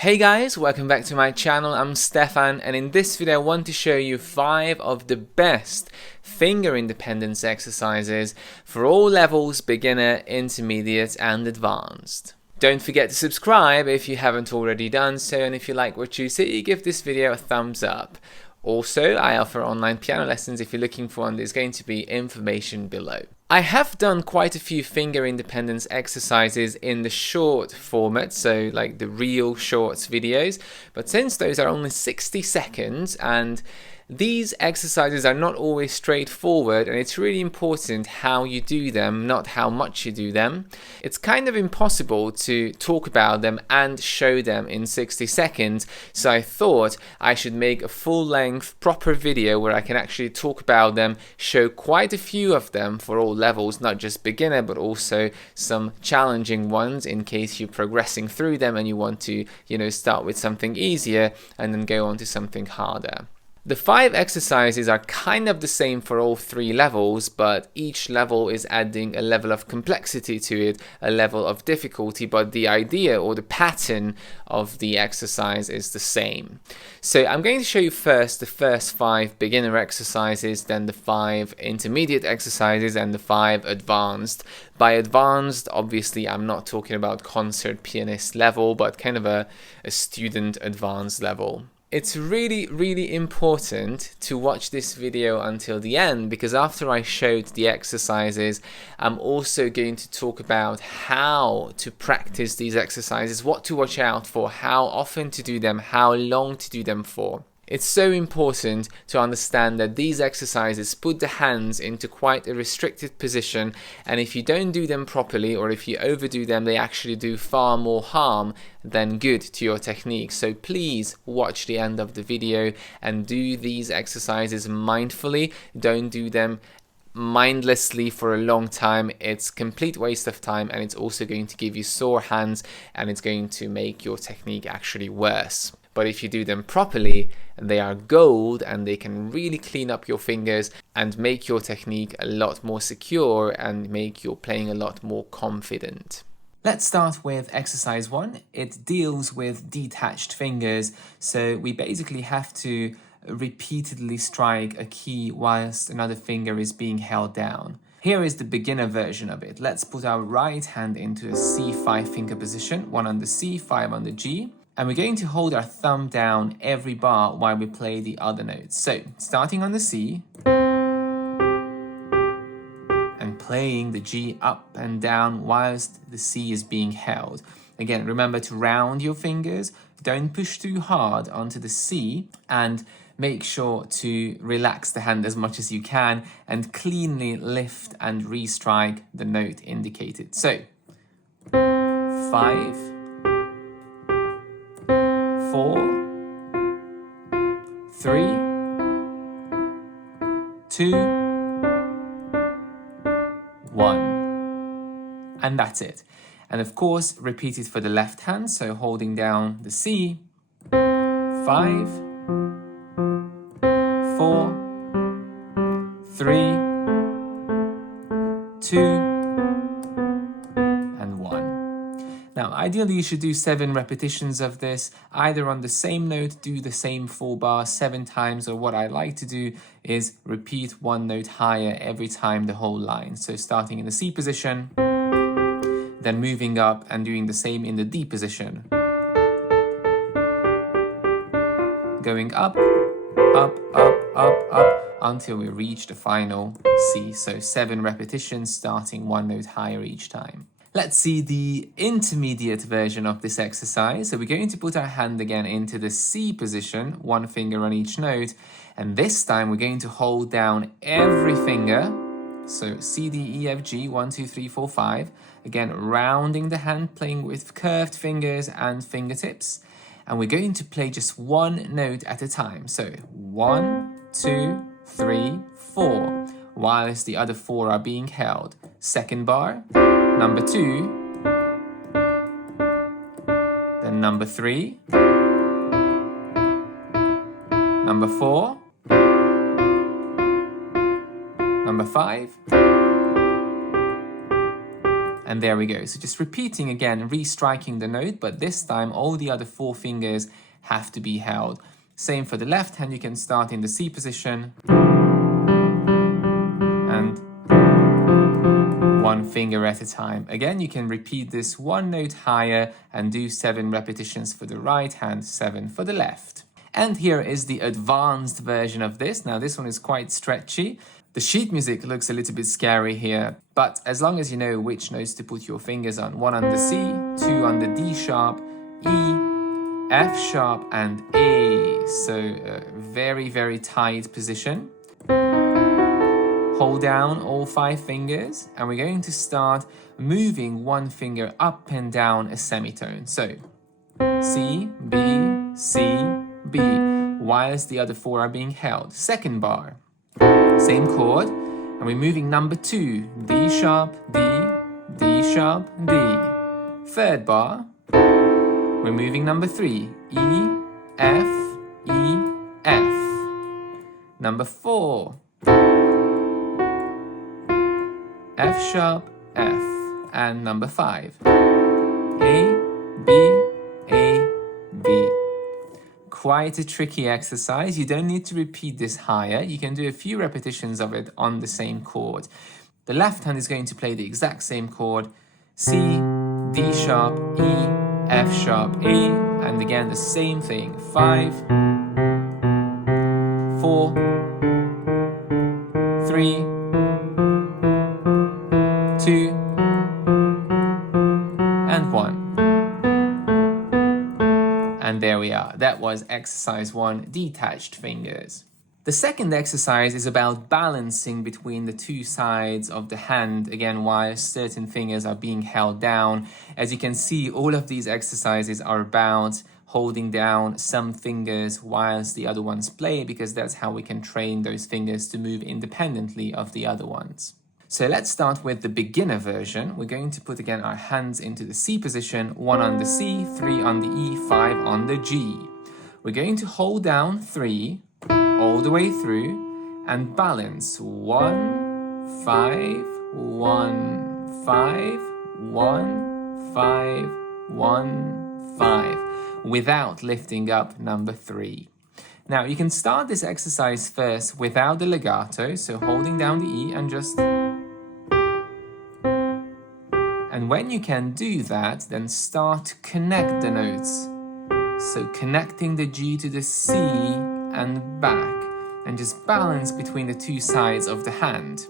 Hey guys, welcome back to my channel. I'm Stefan, and in this video I want to show you 5 of the best finger independence exercises for all levels: beginner, intermediate and advanced. Don't forget to subscribe if you haven't already done so, and if you like what you see, give this video a thumbs up. Also, I offer online piano lessons. If you're looking for one, there's going to be information below. I have done quite a few finger independence exercises in the short format, so like the real shorts videos, but since those are only 60 seconds and these exercises are not always straightforward, and it's really important how you do them, not how much you do them. It's kind of impossible to talk about them and show them in 60 seconds, so I thought I should make a full-length proper video where I can actually talk about them, show quite a few of them for all levels, not just beginner but also some challenging ones in case you're progressing through them and you want to, start with something easier and then go on to something harder. The 5 exercises are kind of the same for all 3 levels, but each level is adding a level of complexity to it, a level of difficulty, but the idea or the pattern of the exercise is the same. So I'm going to show you first the first 5 beginner exercises, then the 5 intermediate exercises and the 5 advanced. By advanced, obviously I'm not talking about concert pianist level, but kind of a student advanced level. It's really important to watch this video until the end, because after I showed the exercises, I'm also going to talk about how to practice these exercises, what to watch out for, how often to do them, how long to do them for. It's so important to understand that these exercises put the hands into quite a restricted position, and if you don't do them properly or if you overdo them, they actually do far more harm than good to your technique. So please watch the end of the video and do these exercises mindfully. Don't do them mindlessly for a long time. It's complete waste of time, and it's also going to give you sore hands, and it's going to make your technique actually worse. But if you do them properly, they are gold, and they can really clean up your fingers and make your technique a lot more secure and make your playing a lot more confident. Let's start with exercise 1. It deals with detached fingers, so we basically have to repeatedly strike a key whilst another finger is being held down. Here is the beginner version of it. Let's put our right hand into a C5 finger position, 1 on the C, 5 on the G. And we're going to hold our thumb down every bar while we play the other notes. So, starting on the C, and playing the G up and down whilst the C is being held. Again, remember to round your fingers, don't push too hard onto the C, and make sure to relax the hand as much as you can and cleanly lift and restrike the note indicated. So, 5, 4, 3, 2, 1. And that's it. And of course, repeat it for the left hand. So holding down the C, 5, 4, 3, 2, and 1. Now, ideally, you should do 7 repetitions of this, either on the same note, do the same 4 bars 7 times, or what I like to do is repeat 1 note higher every time the whole line. So starting in the C position, then moving up and doing the same in the D position. Going up, up, up, up, up, until we reach the final C. So 7 repetitions, starting 1 note higher each time. Let's see the intermediate version of this exercise. So we're going to put our hand again into the C position, 1 finger on each note, and this time we're going to hold down every finger. So C, D, E, F, G, 1, 2, 3, 4, 5. Again, rounding the hand, playing with curved fingers and fingertips. And we're going to play just 1 note at a time. So 1, 2, 3, 4, whilst the other 4 are being held. Second bar, number 2, then number 3, number 4, number 5, And there we go. So just repeating again, re-striking the note, but this time all the other 4 fingers have to be held. Same for the left hand, you can start in the C position and 1 finger at a time. Again, you can repeat this 1 note higher and do 7 repetitions for the right hand, 7 for the left. And here is the advanced version of this. Now this one is quite stretchy. The sheet music looks a little bit scary here, but as long as you know which notes to put your fingers on, 1 on the C, 2 on the D sharp, E, F sharp and A. So very, very tight position. Hold down all 5 fingers and we're going to start moving 1 finger up and down a semitone. So C, B, C, B, whilst the other 4 are being held. Second bar, same chord, and we're moving number 2, D sharp, D, D sharp, D. Third bar, we're moving number 3, E, F, E, F. Number 4, F sharp, F. And number 5, A, B, A, B. Quite a tricky exercise. You don't need to repeat this higher. You can do a few repetitions of it on the same chord. The left hand is going to play the exact same chord, C, D sharp, E, F sharp, A, and again the same thing, 5, 4, 3, 2, and 1. And there we are. That was exercise 1, detached fingers. The second exercise is about balancing between the 2 sides of the hand, again, while certain fingers are being held down. As you can see, all of these exercises are about holding down some fingers whilst the other ones play, because that's how we can train those fingers to move independently of the other ones. So let's start with the beginner version. We're going to put again our hands into the C position, 1 on the C, 3 on the E, 5 on the G. We're going to hold down 3 all the way through and balance 1, 5, 1, 5, 1, 5, 1, 5, without lifting up number 3. Now you can start this exercise first without the legato, so holding down the E and just... And when you can do that, then start to connect the notes. So connecting the G to the C and back, and just balance between the 2 sides of the hand.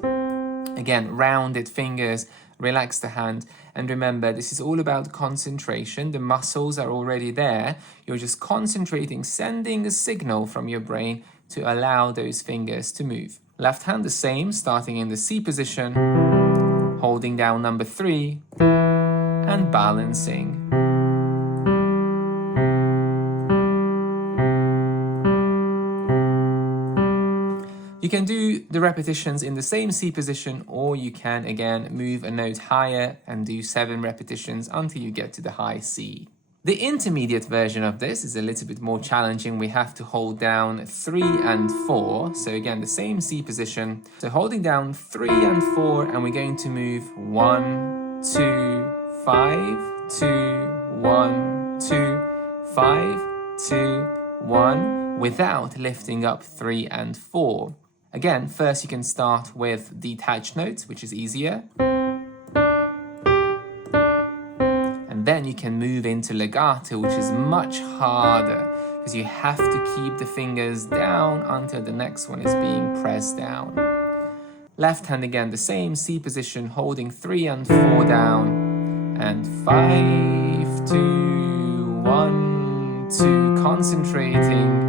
Again, rounded fingers, relax the hand, and remember, this is all about concentration. The muscles are already there. You're just concentrating, sending a signal from your brain to allow those fingers to move. Left hand the same, starting in the C position, holding down number 3, and balancing. You can do the repetitions in the same C position, or you can again move a note higher and do 7 repetitions until you get to the high C. The intermediate version of this is a little bit more challenging. We have to hold down 3 and 4. So again, the same C position. So holding down 3 and 4, and we're going to move 1, 2, 5, 2, 1, 2, 5, 2, 1, without lifting up 3 and 4. Again, first you can start with detached notes, which is easier. And then you can move into legato, which is much harder, because you have to keep the fingers down until the next one is being pressed down. Left hand again, the same C position, holding 3 and 4 down, and 5, 2, 1, 2, concentrating.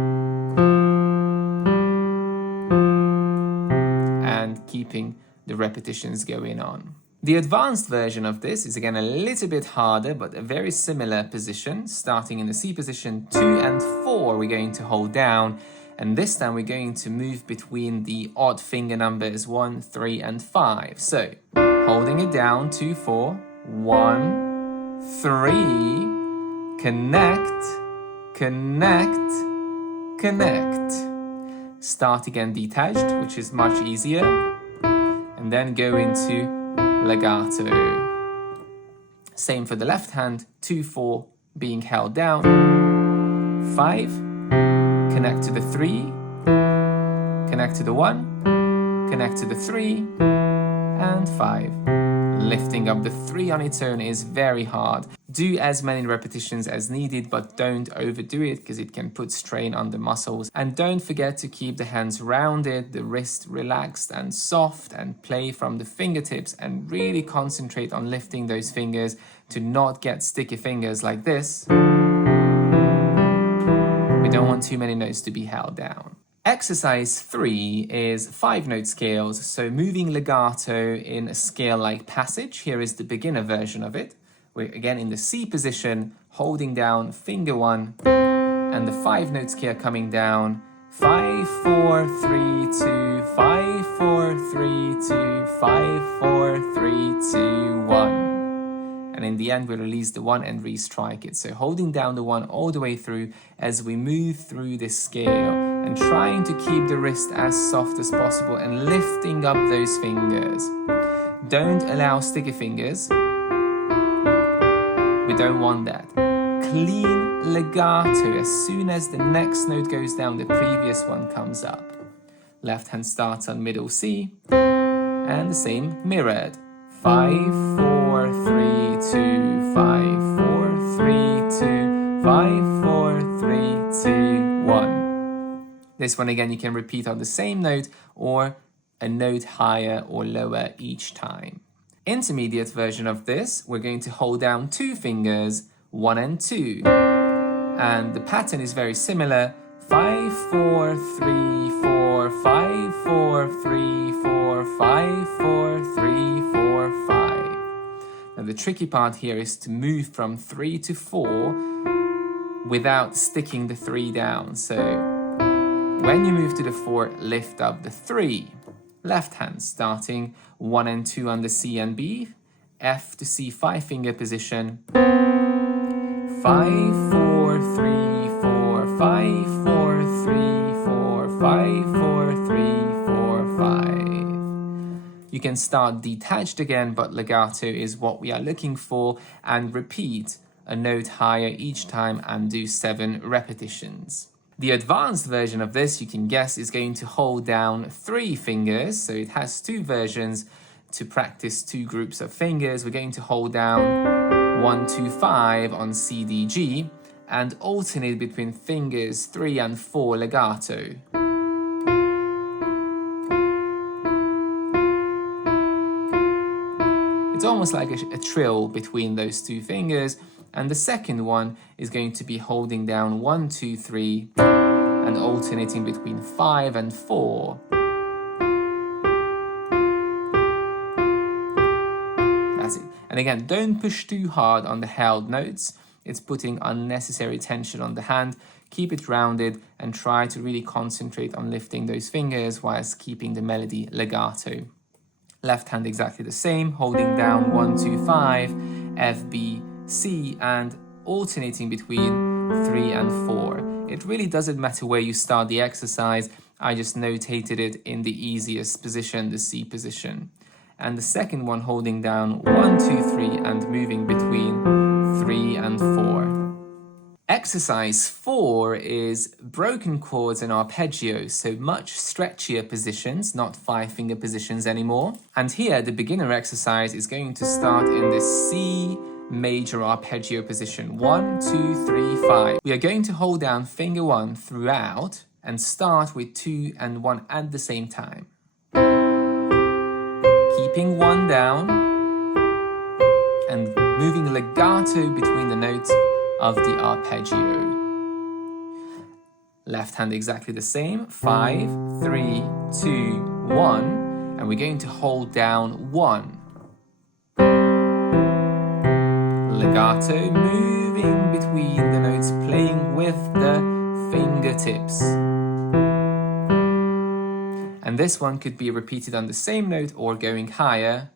Keeping the repetitions going on. The advanced version of this is again a little bit harder, but a very similar position. Starting in the C position, 2 and 4 we're going to hold down, and this time we're going to move between the odd finger numbers 1, 3 and 5. So holding it down, 2, 4, 1, 3, connect, connect, connect. Start again detached, which is much easier, and then go into legato. Same for the left hand, 2, 4 being held down, 5, connect to the 3, connect to the 1, connect to the 3, and 5. Lifting up the 3 on its own is very hard. Do as many repetitions as needed, but don't overdo it because it can put strain on the muscles. And don't forget to keep the hands rounded, the wrist relaxed and soft, and play from the fingertips and really concentrate on lifting those fingers to not get sticky fingers like this. We don't want too many notes to be held down. Exercise 3 is 5-note scales, so moving legato in a scale like passage. Here is the beginner version of it. We're again in the C position, holding down finger 1, and the 5-note scale coming down, 5, 4, 3, 2, 5, 4, 3, 2, 5, 4, 3, 2, 1. And in the end, we release the 1 and restrike it. So holding down the 1 all the way through as we move through this scale and trying to keep the wrist as soft as possible and lifting up those fingers. Don't allow sticky fingers. We don't want that. Clean legato. As soon as the next note goes down, the previous one comes up. Left hand starts on middle C, and the same mirrored. 5, 4, 3, 2, 5, 4, 3, 2, 5, 4, 3, 2, 1. This one again you can repeat on the same note or a note higher or lower each time. Intermediate version of this, we're going to hold down 2 fingers, 1 and 2. And the pattern is very similar. 5, 4, 3, 4, 5, 4, 3, 4, 5, 4, 3, 4, 5. Now the tricky part here is to move from 3 to 4 without sticking the 3 down. So when you move to the 4, lift up the 3. Left hand starting 1 and 2 on the C and B, F to C 5-finger position. 5, 4, 3, 4, 5, 4, 3, 4, 5, 4, 3, 4, 5. You can start detached again, but legato is what we are looking for, and repeat a note higher each time and do 7 repetitions. The advanced version of this, you can guess, is going to hold down 3 fingers. So it has 2 versions to practice 2 groups of fingers. We're going to hold down 1, 2, 5 on C, D, G and alternate between fingers 3 and 4 legato. It's almost like a trill between those 2 fingers. And the second one is going to be holding down 1, 2, 3 and alternating between 5 and 4. That's it. And again, don't push too hard on the held notes. It's putting unnecessary tension on the hand. Keep it rounded and try to really concentrate on lifting those fingers whilst keeping the melody legato. Left hand exactly the same, holding down 1, 2, 5, F, B, C, and alternating between 3 and 4. It really doesn't matter where you start the exercise. I just notated it in the easiest position, the C position. And the second one holding down 1, 2, 3 and moving between 3 and 4. Exercise 4 is broken chords and arpeggios, so much stretchier positions, not 5-finger positions anymore. And here the beginner exercise is going to start in the C major arpeggio position. 1, 2, 3, 5. We are going to hold down finger 1 throughout and start with 2 and 1 at the same time. Keeping 1 down and moving legato between the notes of the arpeggio. Left hand exactly the same. 5, 3, 2, 1. And we're going to hold down 1. Legato, moving between the notes, playing with the fingertips. And this one could be repeated on the same note or going higher.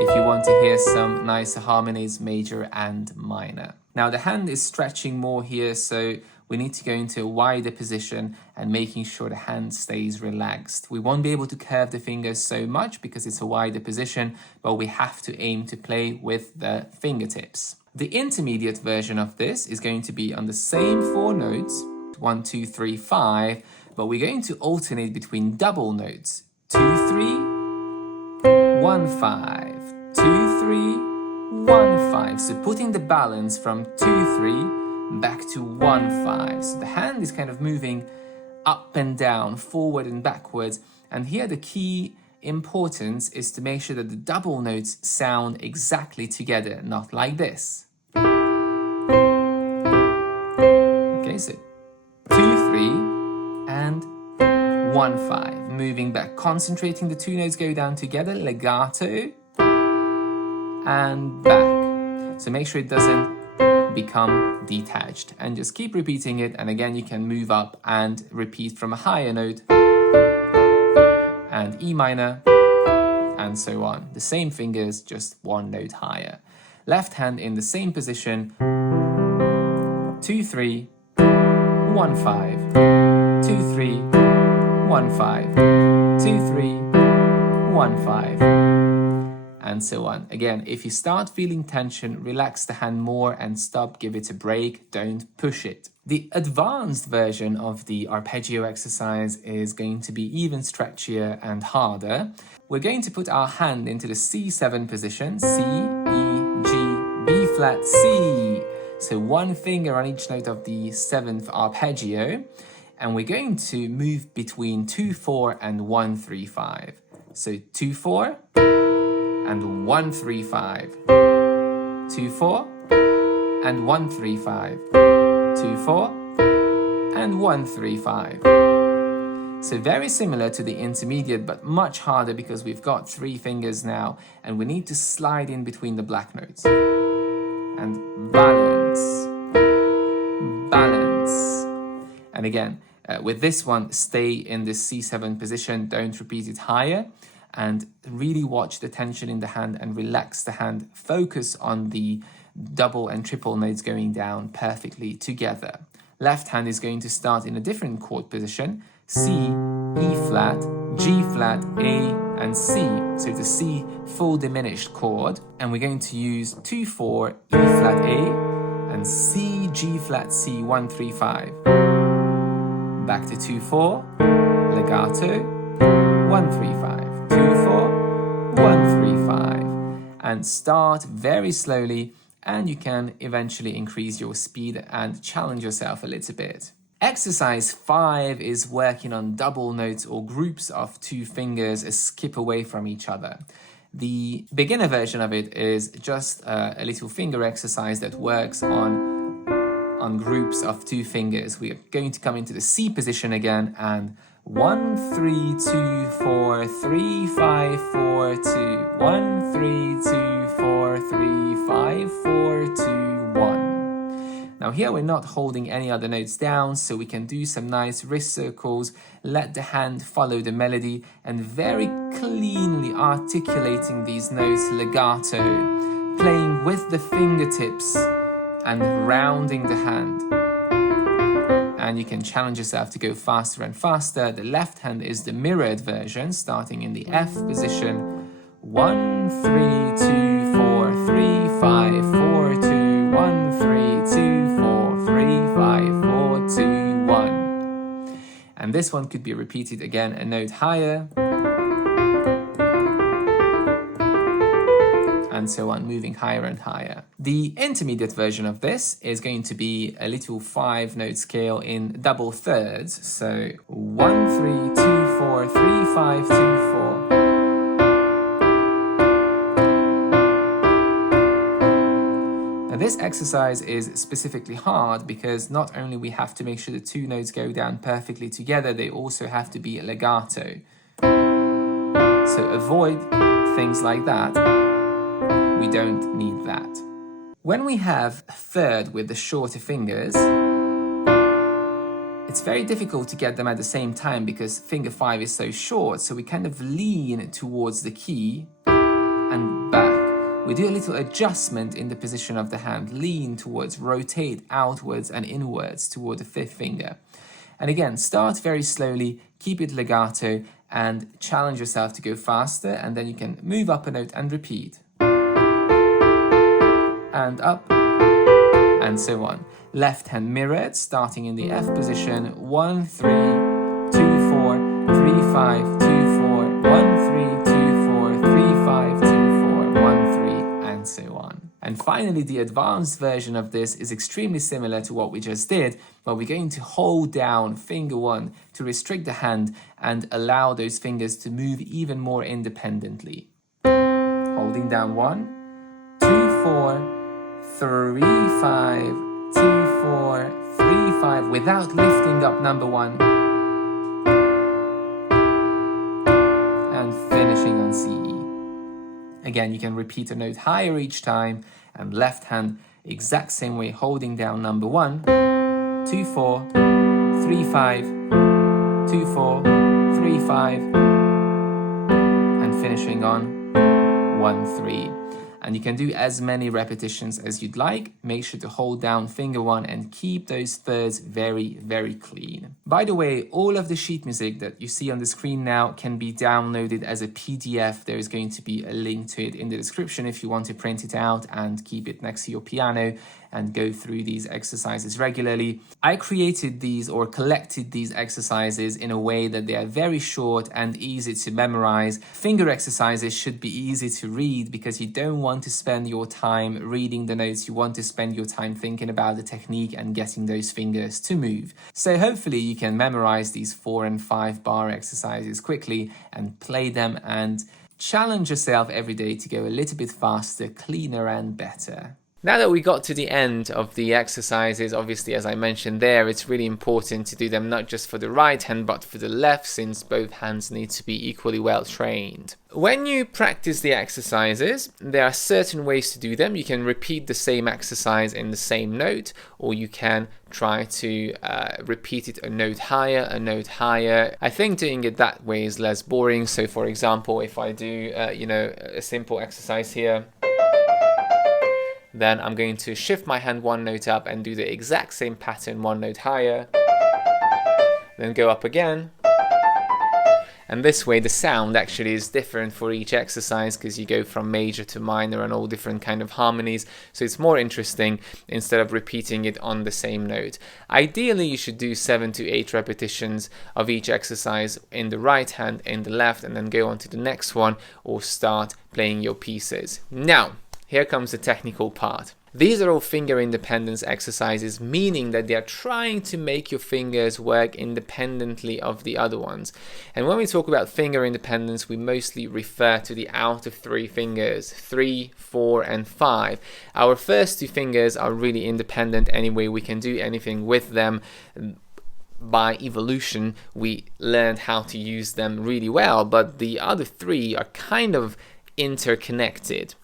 If you want to hear some nicer harmonies, major and minor. Now the hand is stretching more here, so we need to go into a wider position and making sure the hand stays relaxed. We won't be able to curve the fingers so much because it's a wider position, but we have to aim to play with the fingertips. The intermediate version of this is going to be on the same 4 notes, 1, 2, 3, 5, but we're going to alternate between double notes, 2, 3, 1, 5, 2, 3, 1, 5. So putting the balance from 2, 3 back to 1, 5. So the hand is kind of moving up and down, forward and backwards. And here the key importance is to make sure that the double notes sound exactly together, not like this. Okay, so 2, 3, and 1, 5. Moving back, concentrating the 2 notes go down together, legato, and back. So make sure it doesn't become detached, and just keep repeating it. And again, you can move up and repeat from a higher note, and E minor, and so on. The same fingers, just 1 note higher. Left hand in the same position, 2, 3, 1, 5, 2, 3, 1, 5, 2, 3, 1, 5, and so on. Again, if you start feeling tension, relax the hand more and stop, give it a break, don't push it. The advanced version of the arpeggio exercise is going to be even stretchier and harder. We're going to put our hand into the C7 position, C, E, G, B flat, C. So 1 finger on each note of the 7th arpeggio, and we're going to move between 2, 4 and 1, 3, 5. So 2, 4 and 1, 3, 5. 2, 4 and 1, 3, 5. 2, 4 and 1, 3, 5. So very similar to the intermediate, but much harder because we've got 3 fingers now, and we need to slide in between the black notes. And balance, balance. And again, with this one, stay in this C7 position, don't repeat it higher, and really watch the tension in the hand and relax the hand. Focus on the double and triple notes going down perfectly together. Left hand is going to start in a different chord position, C, E flat, G flat, A, and C. So it's a C full diminished chord, and we're going to use 2, 4, E flat, A, and C, G flat, C, 1, 3, 5. Back to 2, 4, legato, 1, 3, 5, 2, 4, 1, 3, 5. And start very slowly, and you can eventually increase your speed and challenge yourself a little bit. Exercise 5 is working on double notes or groups of 2 fingers a skip away from each other. The beginner version of it is just a little finger exercise that works on groups of 2 fingers. We are going to come into the C position again, and 1, 3, 2, 4, 3, 5, 4, 2, 1, 3, 2, 4, 3, 5, 4, 2, 1. Now here we're not holding any other notes down, so we can do some nice wrist circles, let the hand follow the melody, and very cleanly articulating these notes legato, playing with the fingertips and rounding the hand. And you can challenge yourself to go faster and faster. The left hand is the mirrored version, starting in the F position. 1, 3, 2, 4, 3, 5, 4, 2, 1, 3, 2, 4, 3, 5, 4, 2, 1. And this one could be repeated again a note higher. And so on, moving higher and higher. The intermediate version of this is going to be a little 5-note scale in double thirds. So 1, 3, 2, 4, 3, 5, 2, 4. Now this exercise is specifically hard because not only we have to make sure the 2 notes go down perfectly together, they also have to be legato. So avoid things like that. We don't need that. When we have a third with the shorter fingers, it's very difficult to get them at the same time because finger 5 is so short, so we kind of lean towards the key and back. we do a little adjustment in the position of the hand, lean towards, rotate outwards and inwards toward the fifth finger. And again, start very slowly, keep it legato, and challenge yourself to go faster, and then you can move up a note and repeat. And up, and so on. Left hand mirrored, starting in the F position, 1, 3, 2, 4, 3, 5, 2, 4, 1, 3, 2, 4, 3, 5, 2, 4, 1, 3, and so on. And finally, the advanced version of this is extremely similar to what we just did, but we're going to hold down finger 1 to restrict the hand and allow those fingers to move even more independently. Holding down 1, 2, 4, 3, 5, 2, 4, 3, 5, without lifting up number 1. And finishing on CE. Again, you can repeat a note higher each time, and left hand, exact same way, holding down number 1, 2, 4, 3, 5, 2, 4, 3, 5, and finishing on 1, 3. And you can do as many repetitions as you'd like. Make sure to hold down finger 1 and keep those thirds very, very clean. By the way, all of the sheet music that you see on the screen now can be downloaded as a PDF. There is going to be a link to it in the description if you want to print it out and keep it next to your piano and go through these exercises regularly. I created these or collected these exercises in a way that they are very short and easy to memorize. Finger exercises should be easy to read because you don't want to spend your time reading the notes. You want to spend your time thinking about the technique and getting those fingers to move. So hopefully you can memorize these 4 and 5 bar exercises quickly and play them and challenge yourself every day to go a little bit faster, cleaner and better. Now that we got to the end of the exercises, obviously as I mentioned there, it's really important to do them not just for the right hand but for the left, since both hands need to be equally well trained. When you practice the exercises, there are certain ways to do them. You can repeat the same exercise in the same note, or you can try to repeat it a note higher, a note higher. I think doing it that way is less boring. So for example, if I do a simple exercise here, then I'm going to shift my hand 1 note up and do the exact same pattern 1 note higher, then go up again. And this way the sound actually is different for each exercise because you go from major to minor and all different kind of harmonies. So it's more interesting instead of repeating it on the same note. Ideally, you should do 7 to 8 repetitions of each exercise in the right hand, in the left, and then go on to the next one or start playing your pieces. Now, here comes the technical part. These are all finger independence exercises, meaning that they are trying to make your fingers work independently of the other ones. And when we talk about finger independence, we mostly refer to the outer 3 fingers, 3, 4, and 5. Our first 2 fingers are really independent anyway. We can do anything with them. By evolution, we learned how to use them really well, but the other 3 are kind of interconnected.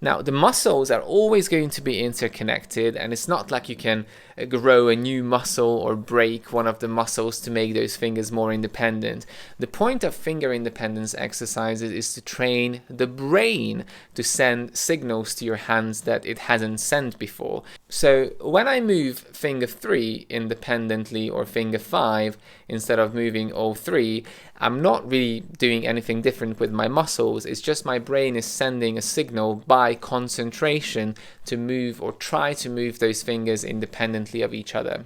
Now, the muscles are always going to be interconnected, and it's not like you can grow a new muscle or break one of the muscles to make those fingers more independent. The point of finger independence exercises is to train the brain to send signals to your hands that it hasn't sent before. So when I move finger 3 independently or finger 5, instead of moving all 3, I'm not really doing anything different with my muscles. It's just my brain is sending a signal by concentration to move or try to move those fingers independently of each other.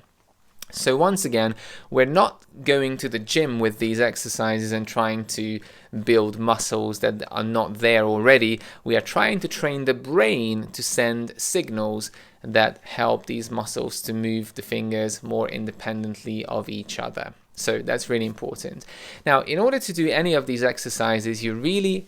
So once again, we're not going to the gym with these exercises and trying to build muscles that are not there already. We are trying to train the brain to send signals that help these muscles to move the fingers more independently of each other. So that's really important. Now, in order to do any of these exercises, you really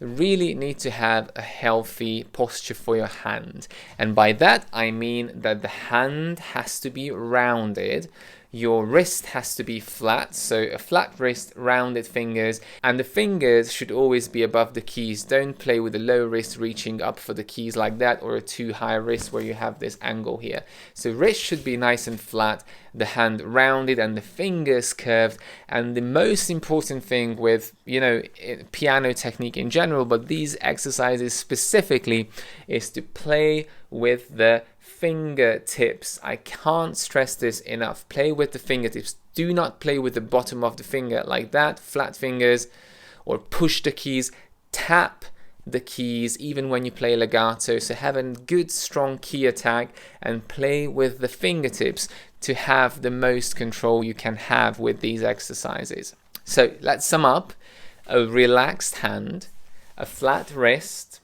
need to have a healthy posture for your hand. And by that, I mean that the hand has to be rounded. your wrist has to be flat, so a flat wrist, rounded fingers, and the fingers should always be above the keys. Don't play with the low wrist reaching up for the keys like that, or a too high wrist where you have this angle here. So wrist should be nice and flat, the hand rounded and the fingers curved. And the most important thing with, piano technique in general, but these exercises specifically, is to play with the fingertips. I can't stress this enough. Play with the fingertips. Do not play with the bottom of the finger like that, flat fingers, or push the keys. Tap the keys even when you play legato. So have a good strong key attack and play with the fingertips to have the most control you can have with these exercises. So let's sum up. A relaxed hand, a flat wrist,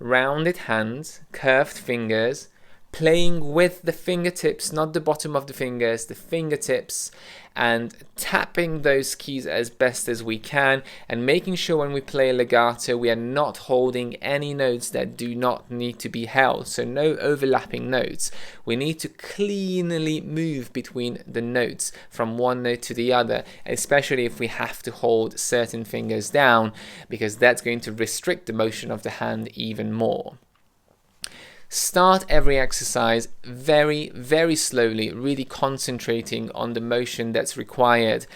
rounded hands, curved fingers, playing with the fingertips, not the bottom of the fingers, the fingertips, and tapping those keys as best as we can, and making sure when we play legato we are not holding any notes that do not need to be held. So no overlapping notes. We need to cleanly move between the notes from one note to the other, especially if we have to hold certain fingers down, because that's going to restrict the motion of the hand even more. Start every exercise very, very slowly, really concentrating on the motion that's required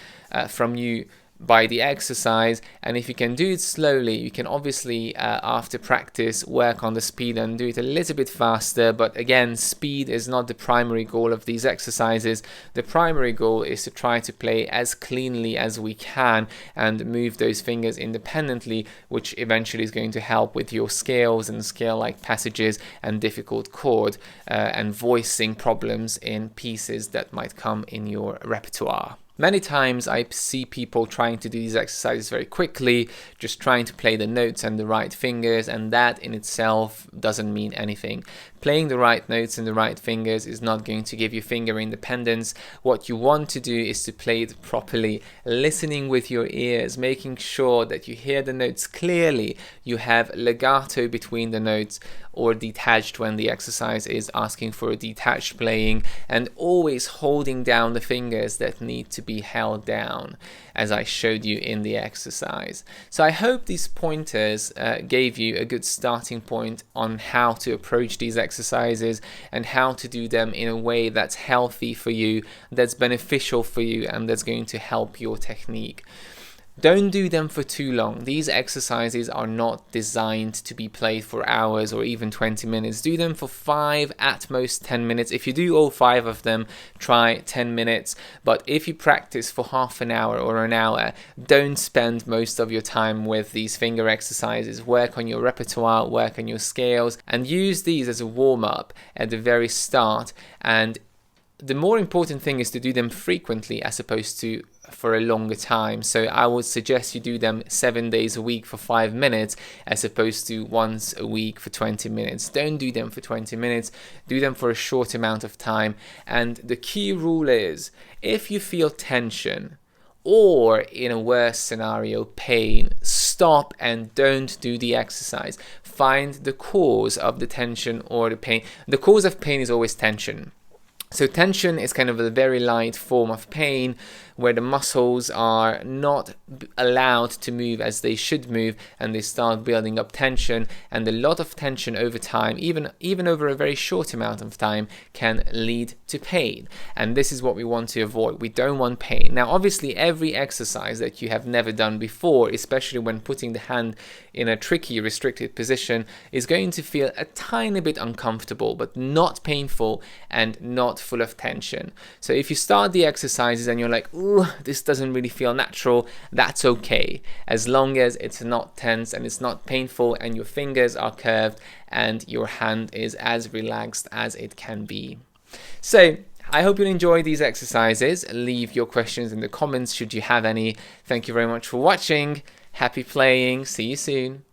from you by the exercise. And if you can do it slowly, you can obviously after practice work on the speed and do it a little bit faster. But again, speed is not the primary goal of these exercises. The primary goal is to try to play as cleanly as we can and move those fingers independently, which eventually is going to help with your scales and scale-like passages and difficult chord and voicing problems in pieces that might come in your repertoire. Many times I see people trying to do these exercises very quickly, just trying to play the notes and the right fingers, and that in itself doesn't mean anything. Playing the right notes and the right fingers is not going to give you finger independence. What you want to do is to play it properly, listening with your ears, making sure that you hear the notes clearly, you have legato between the notes, or detached when the exercise is asking for a detached playing, and always holding down the fingers that need to be held down, as I showed you in the exercise. So I hope these pointers gave you a good starting point on how to approach these exercises and how to do them in a way that's healthy for you, that's beneficial for you, and that's going to help your technique. Don't do them for too long. These exercises are not designed to be played for hours or even 20 minutes. Do them for 5, at most 10 minutes. If you do all 5 of them, try 10 minutes. But if you practice for half an hour or an hour, don't spend most of your time with these finger exercises. Work on your repertoire, work on your scales, and use these as a warm-up at the very start. And the more important thing is to do them frequently as opposed to for a longer time. So I would suggest you do them 7 days a week for 5 minutes as opposed to once a week for 20 minutes. Don't do them for 20 minutes. Do them for a short amount of time. And the key rule is, if you feel tension or, in a worse scenario, pain, stop and don't do the exercise. Find the cause of the tension or the pain. The cause of pain is always tension. So tension is kind of a very light form of pain where the muscles are not allowed to move as they should move, and they start building up tension, and a lot of tension over time, even over a very short amount of time, can lead to pain. And this is what we want to avoid. We don't want pain. Now obviously every exercise that you have never done before, especially when putting the hand in a tricky restricted position, is going to feel a tiny bit uncomfortable, but not painful and not full of tension. So if you start the exercises and you're like, ooh, this doesn't really feel natural, that's okay, as long as it's not tense and it's not painful and your fingers are curved and your hand is as relaxed as it can be. So I hope you'll enjoy these exercises. Leave your questions in the comments should you have any. Thank you very much for watching. Happy playing. See you soon.